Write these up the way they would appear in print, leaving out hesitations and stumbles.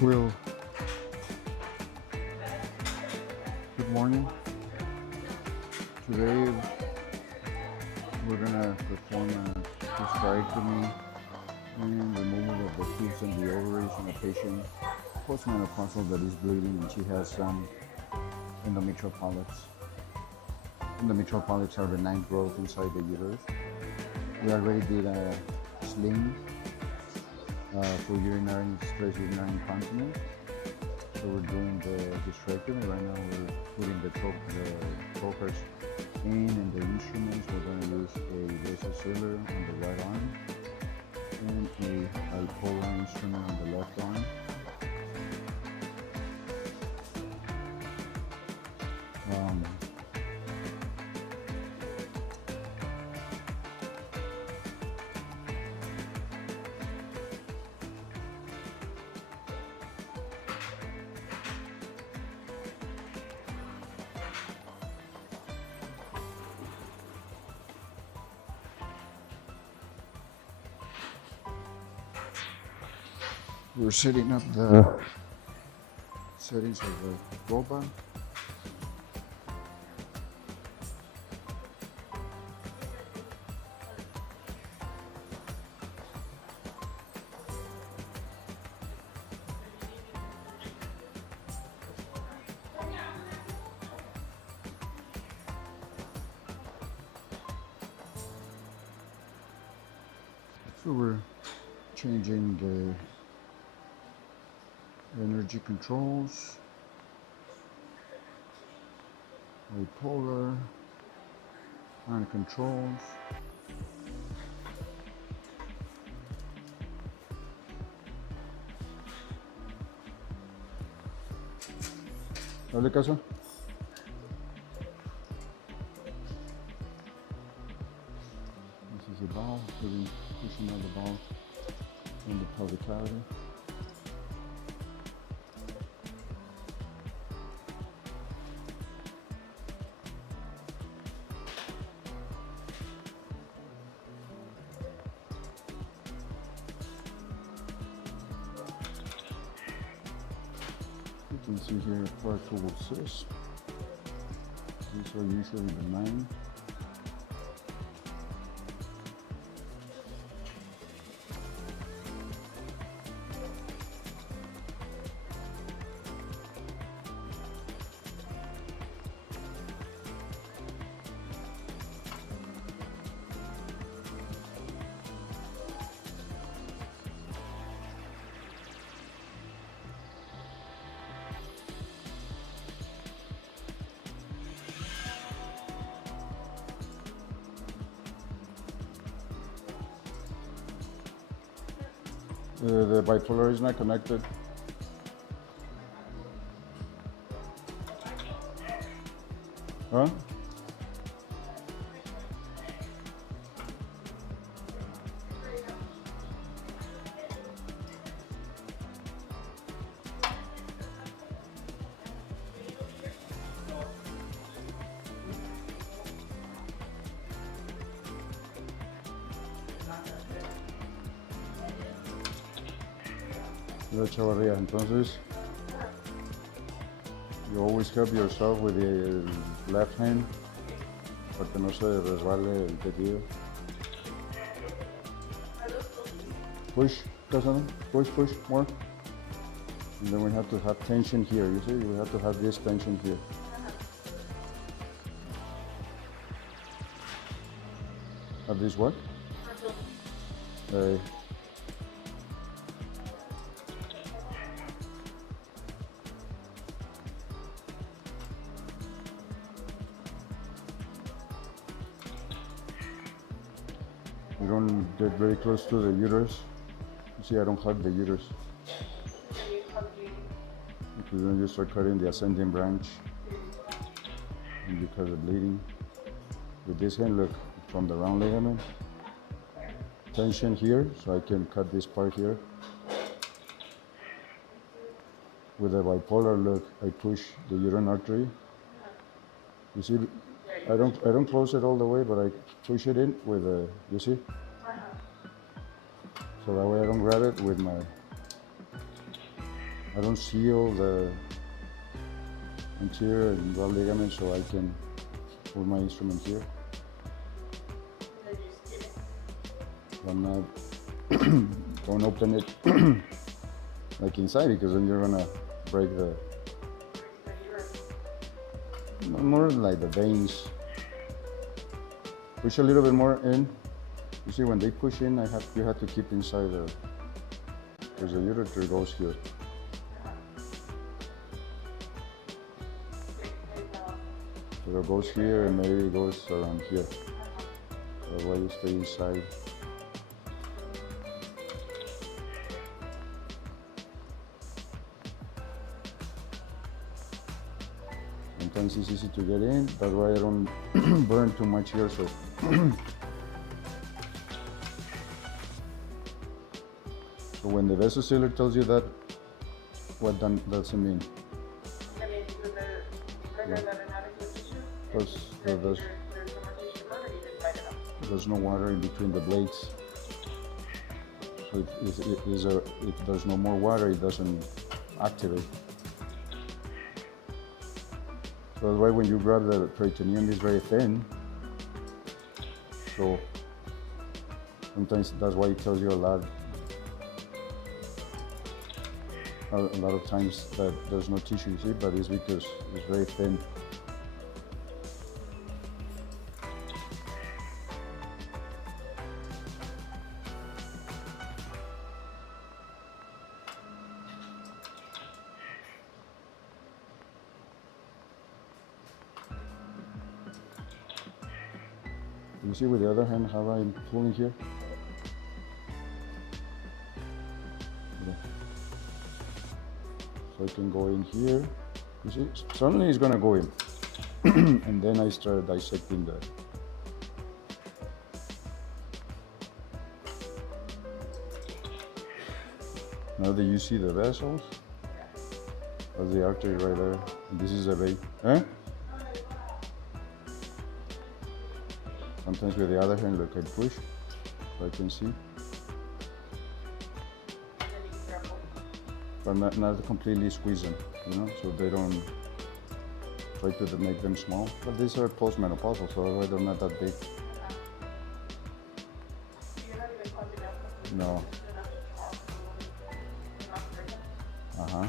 Well, good morning. Today we're gonna perform a hysterectomy and removal of the tubes and the ovaries on a patient postmenopausal that is bleeding, and she has some endometrial polyps. Endometrial polyps are benign growth inside the uterus. We already did a sling for stress urinary incontinence. So we're doing the hysterectomy. Right now we're putting the trokers in, and the instruments. We're going to use a laser sealer on the right arm and a bipolar instrument on the left arm. We're setting up the settings of the robot. So we're changing the energy controls, bipolar, and controls. Dale caso. This is the ball, pushing out the ball in the pelvic cavity. You can see here partial cysts. These are usually benign. The bipolar is not connected. Huh? Chavarría. Entonces, you always help yourself with the left hand para que no se resbale el tejido. Push, push more. And then we have to have tension here. You see, we have to have this tension here. Have this what? We don't get very close to the uterus. You see, I don't hug the uterus. Because then you start cutting the ascending branch and because of bleeding. With this hand, look, from the round ligament, tension here, so I can cut this part here. With the bipolar, look, I push the uterine artery. You see, I don't close it all the way, but I push it in with a, you see? So that way I don't grab it with my I don't seal the anterior and dural ligament, so I can put my instrument here. I'm not don't open it like inside, because then you're gonna break the more like the veins. Push a little bit more in. You see, when they push in, you have to keep inside the, because the ureter goes here. So it goes here and maybe it goes around here. That's why you stay inside. Sometimes it's easy to get in, that's why I don't burn too much here. So so when the vessel sealer tells you that, what does it mean? Because there's no water in between the blades. So if there's no more water, it doesn't activate. So that's why when you grab the peritoneum, it's very thin. So sometimes that's why it tells you a lot of times that there's no tissue, you see, but it's because it's very thin. You see with the other hand how I'm pulling here? Yeah. So I can go in here. You see, suddenly it's gonna go in. And then I start dissecting the. Now that you see the vessels, that's the artery right there. And this is a vein. Eh? Sometimes with the other hand, look, I push, so I can see. But not completely squeeze them, you know, so they don't try to make them small. But these are postmenopausal, so otherwise they're not that big. No. Uh-huh.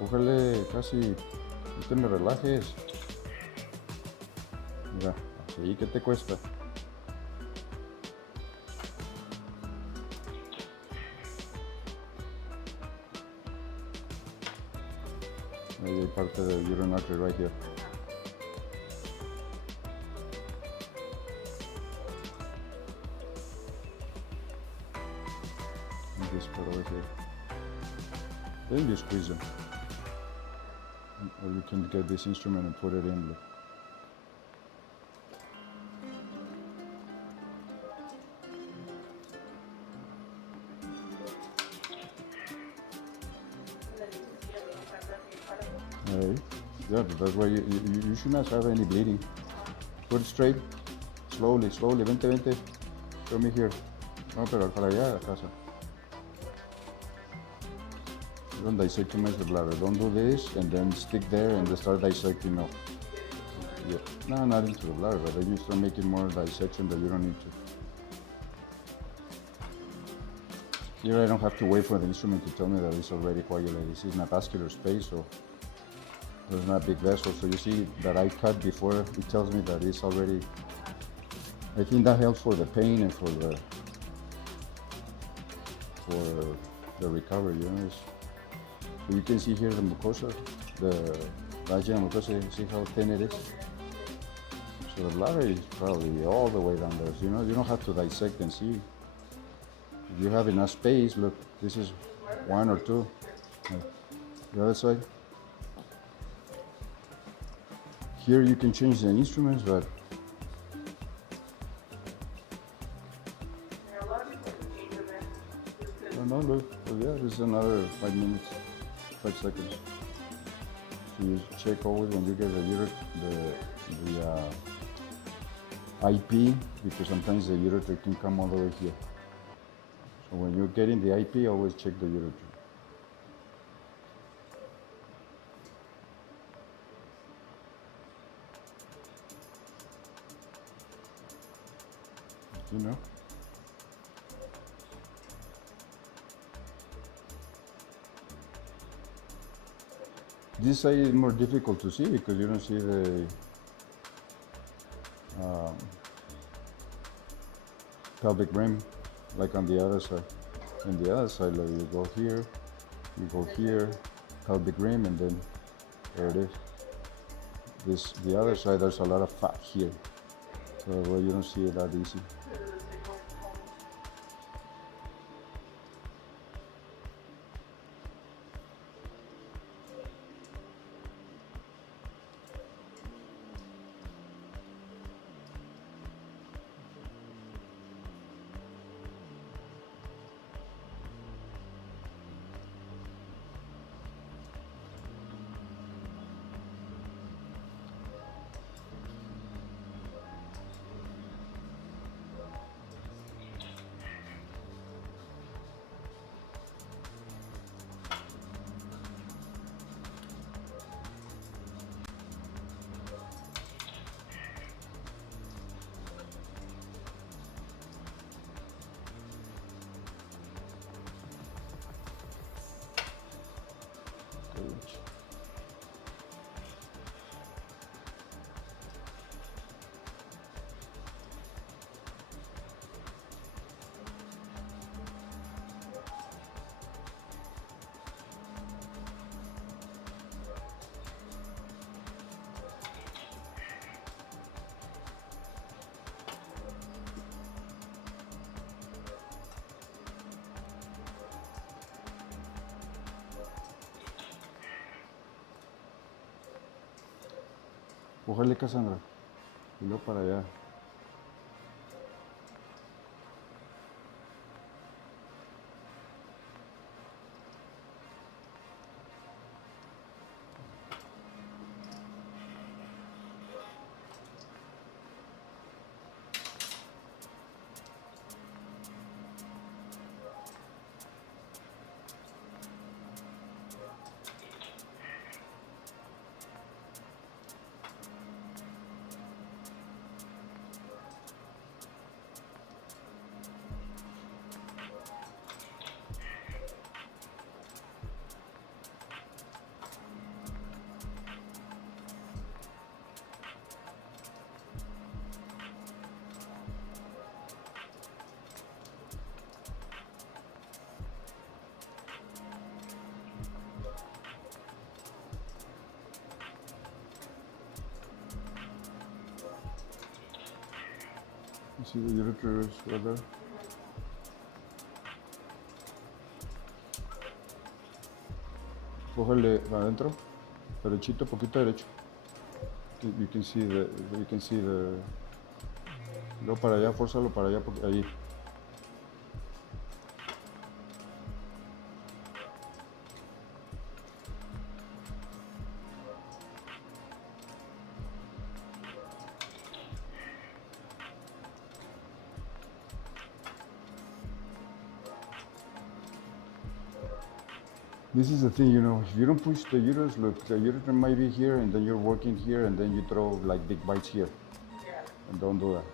Cógele casi, no te me relajes. Mira, así, ¿qué te cuesta? Ahí hay parte del urinary artery right here. And this part over here. Then you squeeze them. Or you can get this instrument and put it in. Look. Right. Yeah, but that's why you should not have any bleeding. Put it straight, slowly, vente. Show me here. No, pero para allá a casa. Don't dissectomize the bladder. Don't do this and then stick there and then start dissecting. No. Yeah. No, not into the bladder, but then you start making more dissection that you don't need to. Here I don't have to wait for the instrument to tell me that it's already coagulated. This is not vascular space, so there's not big vessels. So you see that I cut before it tells me that it's already. I think that helps for the pain and for the recovery. You know. So you can see here the mucosa, the vaginal mucosa, see how thin it is? So the bladder is probably all the way down there. So, you know, you don't have to dissect and see. If you have enough space, look, this is 1 or 2. The other side. Here you can change the instruments, but no, look, well, yeah, this is another 5 minutes, 5 seconds. So you check always when you get the IP, because sometimes the ureter can come all the way here. So when you're getting the IP, always check the ureter. You know? This side is more difficult to see because you don't see the pelvic rim like on the other side. On the other side, like you go here, pelvic rim, and then there it is. The other side, there's a lot of fat here, so well, you don't see it that easy. Cógele, Cassandra, y luego para allá. You see the uterus right there? Cógele para adentro, derechito, poquito derecho. You can see the. Luego para allá, fórzalo para allá, ahí. This is the thing, you know, if you don't push the uterus, look, the ureter might be here, and then you're working here, and then you throw like big bites here. And don't do that.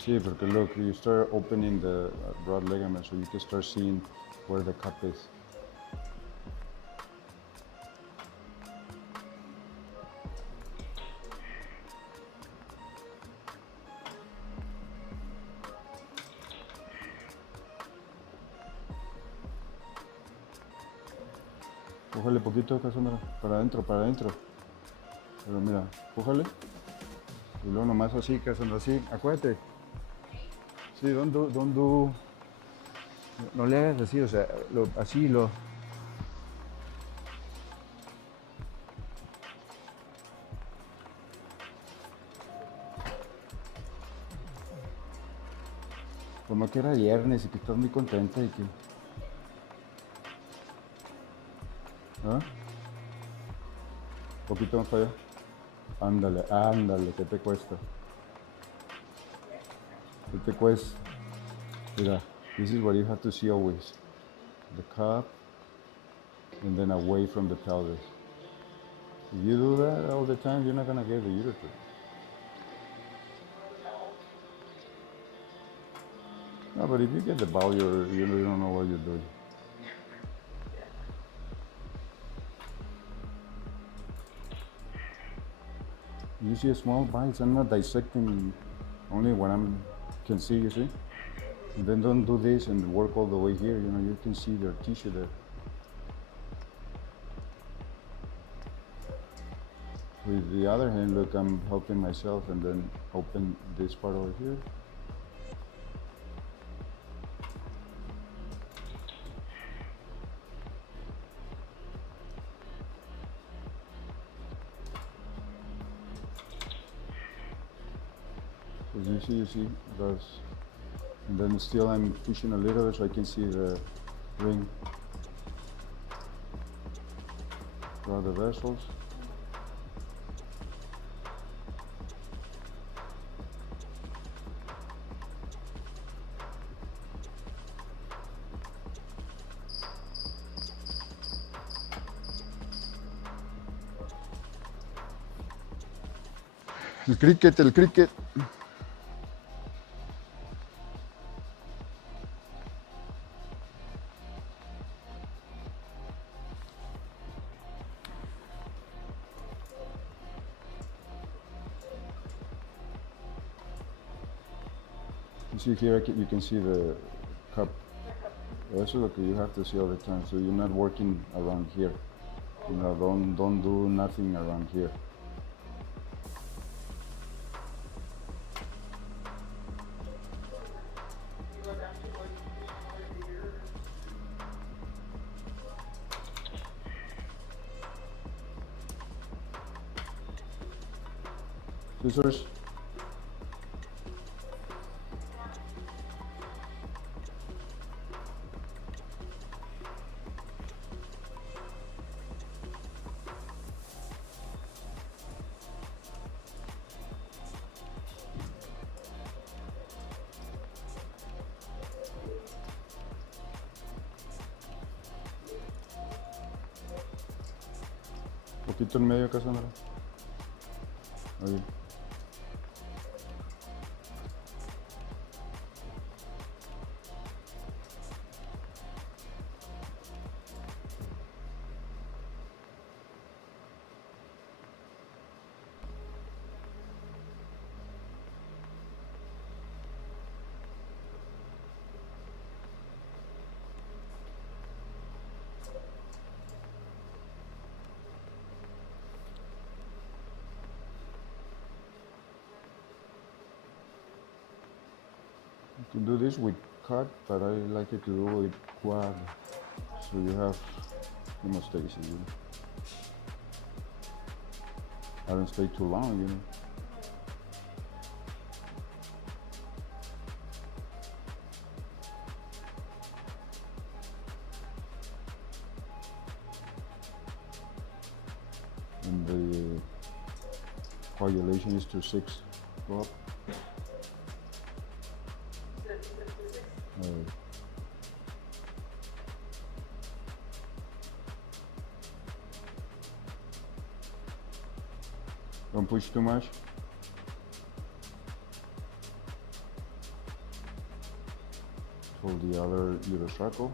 Sí, porque look, you start opening the broad ligament, so you can start seeing where the cup is. Cójale poquito, Cassandra, para adentro, para adentro. Pero mira, cójale. Y luego nomás así, Cassandra, así. Acuérdate. Sí, don't do. No le hagas así, o sea, así lo. Como que era viernes y que estás muy contenta y que... ¿Ah? Poquito más para allá. Ándale, ándale, ¿qué te cuesta? ¿Qué te cuesta? Mira, this is what you have to see always. The cup, and then away from the pelvis. If you do that all the time, you're not gonna get the uterus. No, but if you get the ball, you don't know what you're doing. You see a small bites. I'm not dissecting only what I can see, you see? And then don't do this and work all the way here. You know, you can see their tissue there. With the other hand, look, I'm helping myself and then open this part over here. As you see, those. And then still I'm pushing a little so I can see the ring. Draw the vessels. El cricket, el cricket. You see here, you can see the cup. That's what you have to see all the time. So you're not working around here. You know, don't do nothing around here. Scissors. Poquito en medio, Cassandra. Ahí. You can do this with cut, but I like it to do with quad, so you have hemostasis. You know? I don't stay too long, you know. And the coagulation is to 6. Go up. Don't push too much. Hold the other uterosacral,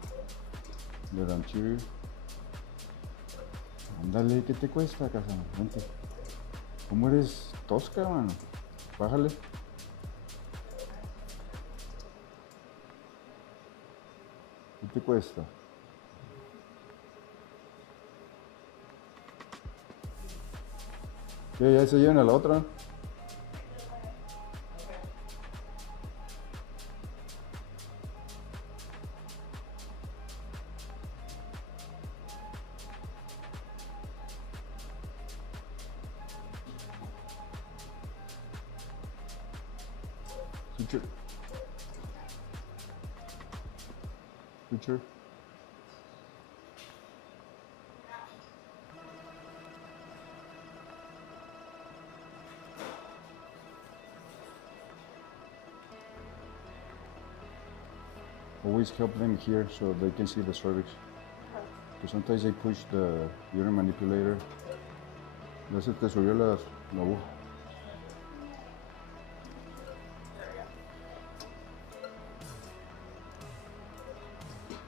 the anterior. Ándale, ¿qué te cuesta, Cassandra? Vente. ¿Cómo eres tosca, mano? Bájale. ¿Qué te cuesta? ¿Qué? ¿Ya se llevan a la otra? suture. Always help them here so they can see the cervix. Because sometimes they push the uterine manipulator. Ya se te subió la aguja.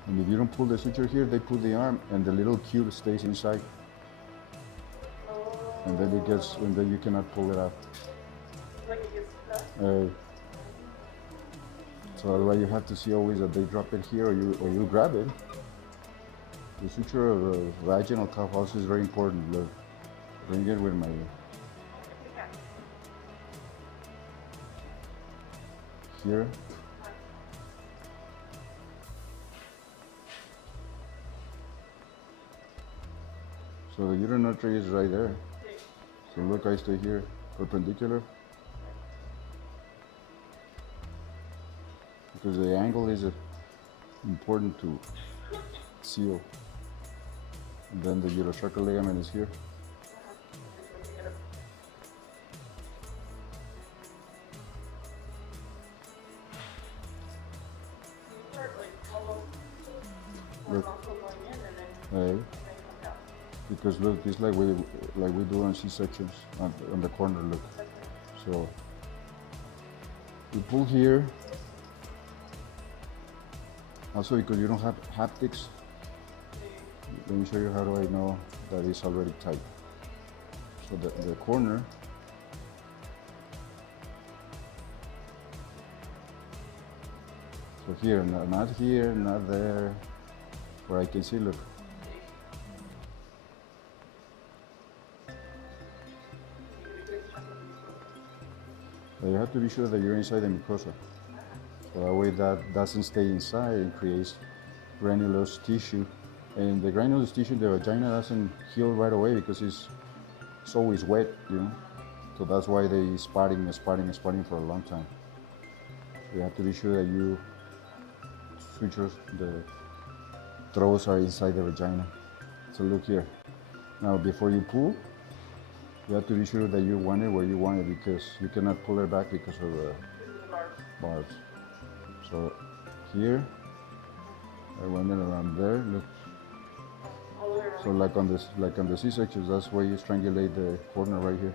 And if you don't pull the suture here, they pull the arm and the little cube stays inside. And then it gets, and then you cannot pull it out. Like it gets stuck? So that's why you have to see always that they drop it here or you grab it. The suture of the vaginal cuff also is very important. Look, bring it with my here. So the uterine artery is right there. So look, I stay here, perpendicular. Because the angle is important to seal. And then the uterosacral ligament is here. Look, because look, it's like we do on C-sections on the corner. Look, so you pull here. Also, because you don't have haptics, let me show you how do I know that it's already tight. So the corner, so here, not here, not there, where I can see, look. So you have to be sure that you're inside the mucosa. So that way that doesn't stay inside and creates granulous tissue. And the granulous tissue in the vagina doesn't heal right away because it's always wet, you know. So that's why they spotting for a long time. So you have to be sure that you sutures, the throws are inside the vagina. So look here. Now before you pull, you have to be sure that you want it where you want it because you cannot pull it back because of the barbs. So here, I want it around there. Look. So like on the C-sections, that's where you strangulate the corner right here.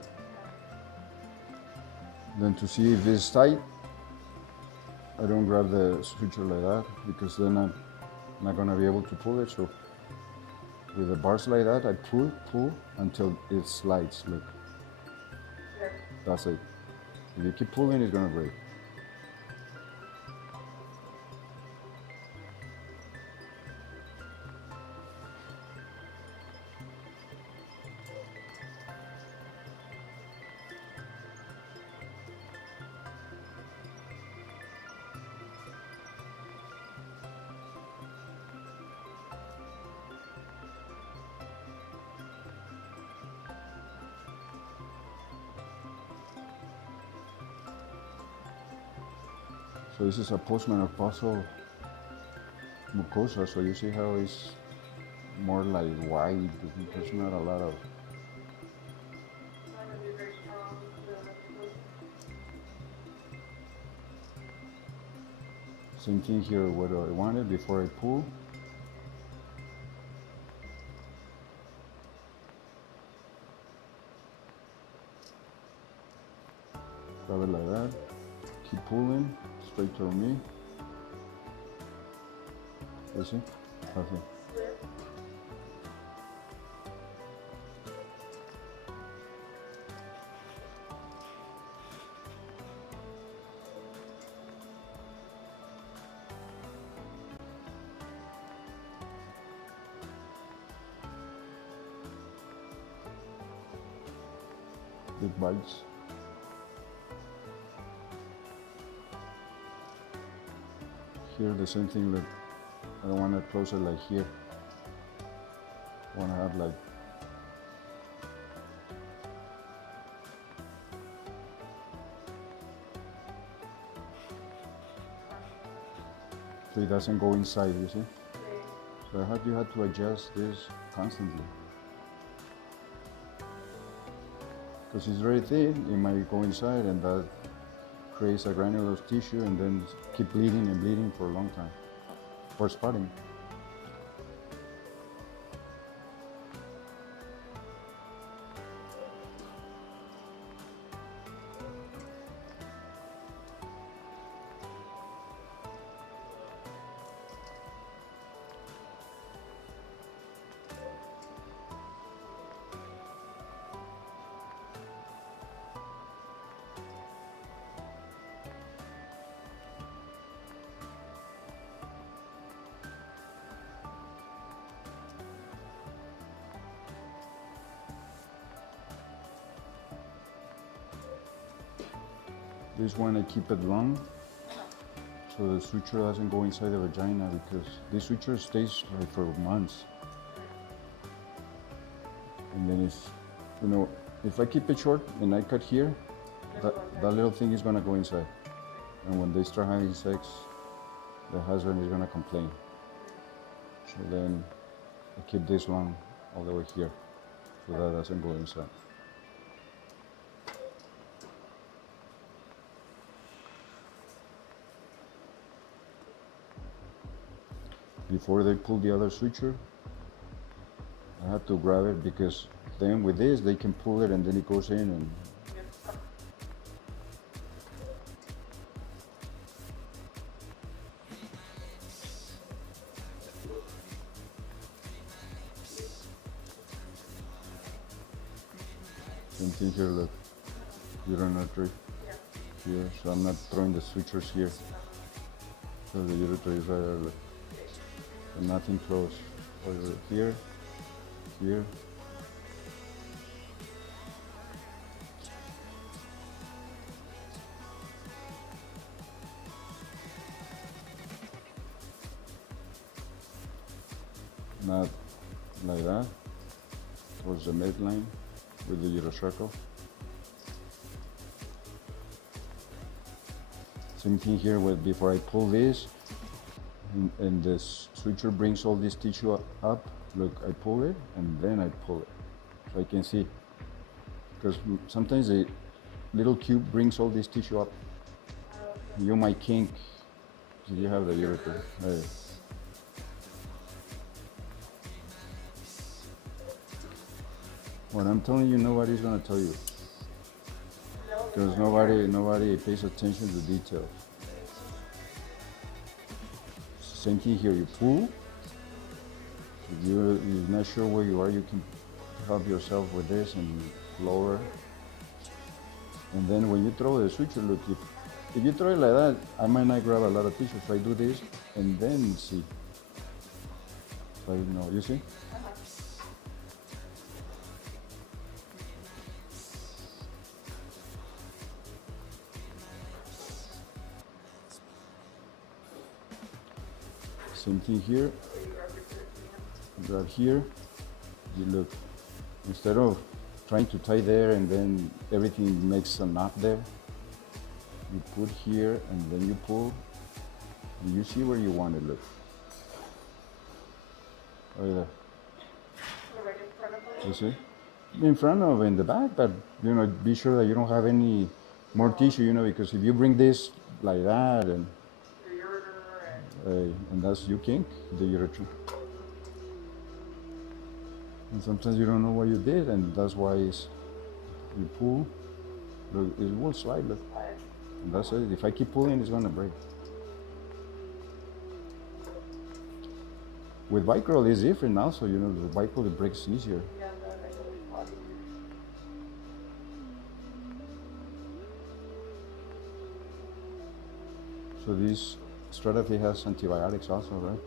Then to see if it's tight, I don't grab the suture like that because then I'm not gonna be able to pull it. So with the bars like that, I pull until it slides. Look, that's it. If you keep pulling, it's gonna break. So this is a postmenopausal mucosa, so you see how it's more like wide. There's not a lot of. Same thing here, what do I want it before I pull. Grab it like that, keep pulling. Straight to me. You see? Okay. Big bites. Here the same thing, look, I don't want to close it like here. I want to have like so it doesn't go inside, you see? So you had to adjust this constantly. Because it's very thin, it might go inside and that creates a granular tissue and then keep bleeding and bleeding for a long time, or spotting. This one I keep it long, so the suture doesn't go inside the vagina, because this suture stays like for months. And then if I keep it short and I cut here, that little thing is gonna go inside. And when they start having sex, the husband is gonna complain. So then I keep this long all the way here, so that doesn't go inside. Before they pull the other suture, I have to grab it, because then with this they can pull it and then it goes in and same thing here, look. Urinary here, so I'm not throwing the sutures here. So the ureter is right there, look. So nothing close. Over here, here. Not like that, towards the midline with the uterocircle. Same thing here with before I pull this, and this suture brings all this tissue up. Look, I pull it and then I pull it, so I can see. Because sometimes the little cube brings all this tissue up. You might kink if you have the ureter. Hey. What I'm telling you, nobody's gonna tell you, because nobody pays attention to details. Same thing here. You pull. If you're not sure where you are, you can help yourself with this and lower. And then when you throw the suture, look, if you throw it like that, I might not grab a lot of tissue. So I do this and then see. So you know, you see? Same thing here. Grab here. You look. Instead of trying to tie there and then everything makes a knot there, you put here and then you pull. And you see where you want it. Look. Right there. You see? In front of, in the back, but you know, be sure that you don't have any more tissue, you know, because if you bring this like that and that's you kink the ureter. And sometimes you don't know what you did, and that's why you pull. Look, it will slide, look. And that's it. If I keep pulling, it's gonna break. With Vicryl, it's different also, you know, the Vicryl, it breaks easier. So this Stratifi has antibiotics also, right?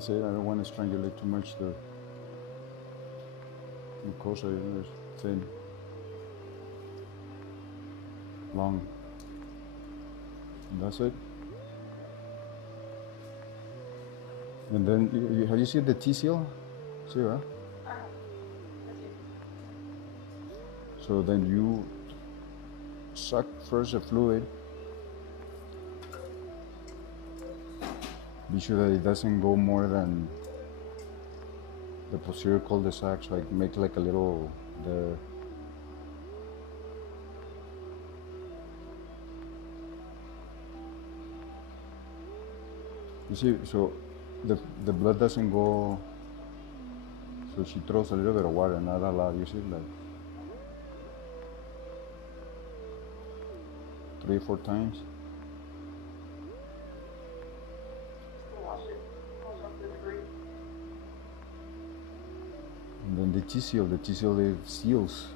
That's it. I don't want to strangulate too much the mucosa. It's thin, long. And that's it. And then, have you seen the T-seal? See, right? So then you suck first the fluid. Be sure that it doesn't go more than the posterior cul-de-sac, so I make like a little, you see, so the blood doesn't go, so she throws a little bit of water, not a lot, you see, like 3 or 4 times. And then the T-seal it seals.